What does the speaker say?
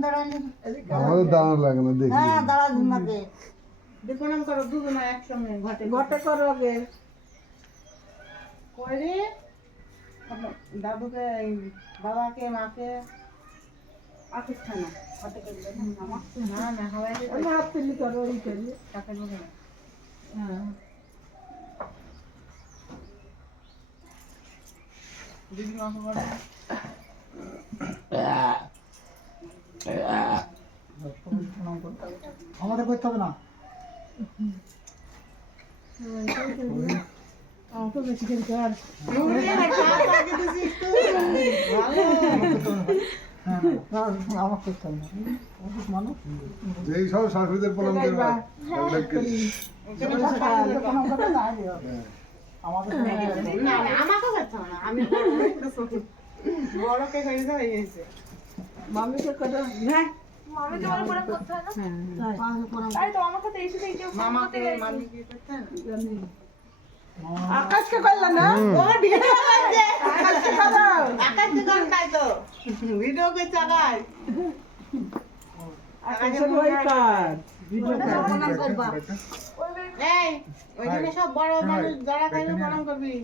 দাঁড়ালে আমাদের দাঁড়ানো লাগে না দেখি হ্যাঁ দাঁড়াবি মাকে প্রণাম করো দুজনে একসঙ্গে ঘটে ঘটে করো আগে করে দাদুকে বাবাকে মাকে পাকিস্তান ঘটে করবে না না হাওয়াই হাত তুলি করো এই করি টাকা দেবে না হ্যাঁ দিদি মাকে বলে আমাদের করতে হবে না তো বেশি করে কর আমার করতে হবে না মানুষ এই সব শাশুড়িদের প্রণাম করবে আমাদের না না আমাকে করতে হবে না আমি বড়কে হয়ে গেছে মামিকে করো হ্যাঁ মামিকে বলে প্রণাম করতে হয় না? তাই তো আমাকে তো এসে থেকে মামাকে মামিকে করতে না আকাশকে করলে না আকাশকে করো আকাশকে কোন তাই তো ভিডিও কে চাগায় আকাশের ওই কাজ ভিডিও প্রণাম করবা এই ওই দিনে সব বড় মানুষ যারা খাইবে প্রণাম করবি